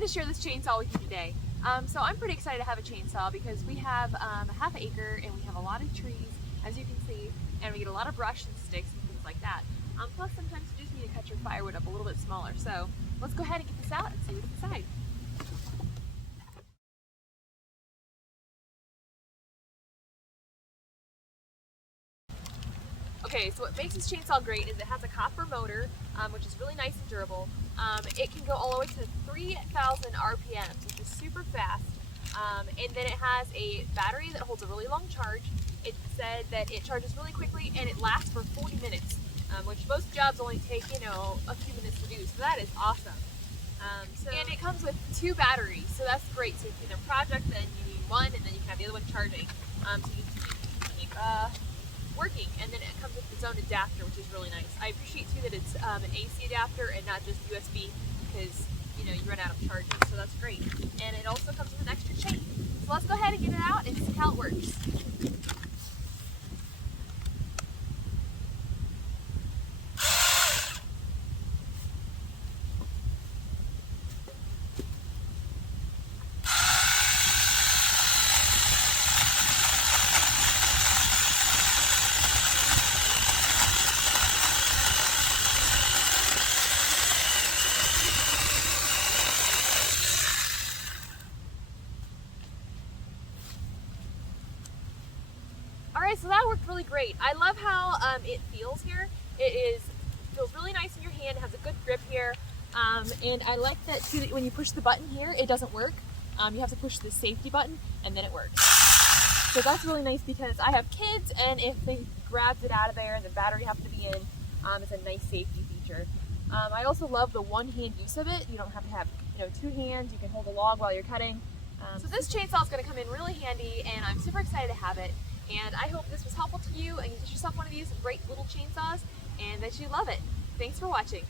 wanted to share this chainsaw with you today. So I'm pretty excited to have a chainsaw because we have a half acre and we have a lot of trees, as you can see, and we get a lot of brush and sticks and things like that. Plus sometimes you just need to cut your firewood up a little bit smaller. So let's go ahead and get this out and see what's inside. Okay, so what makes this chainsaw great is it has a copper motor, which is really nice and durable. It can go all the way to 3,000 RPMs, which is super fast. And then it has a battery that holds a really long charge. It said that it charges really quickly and it lasts for 40 minutes, which most jobs only take, a few minutes to do. So that is awesome. And it comes with 2 batteries, so that's great. So if you're in a project, then you need one, and then you can have the other one charging. So you can keep working, and then it comes with its own adapter, which is really nice. I appreciate too that it's an AC adapter and not just USB, because you run out of charges, so that's great. And it also comes with an extra chain. So let's go ahead and get it out and see how it works. Alright, so that worked really great. I love how it feels here. Feels really nice in your hand. It has a good grip here. And I like that too, that when you push the button here, it doesn't work. You have to push the safety button and then it works. So that's really nice because I have kids, and if they grabbed it out of there, the battery has to be in. It's a nice safety feature. I also love the one-hand use of it. You don't have to have 2 hands. You can hold a log while you're cutting. So this chainsaw is going to come in really handy, and I'm super excited to have it. And I hope this was helpful to you and you get yourself one of these great little chainsaws and that you love it. Thanks for watching.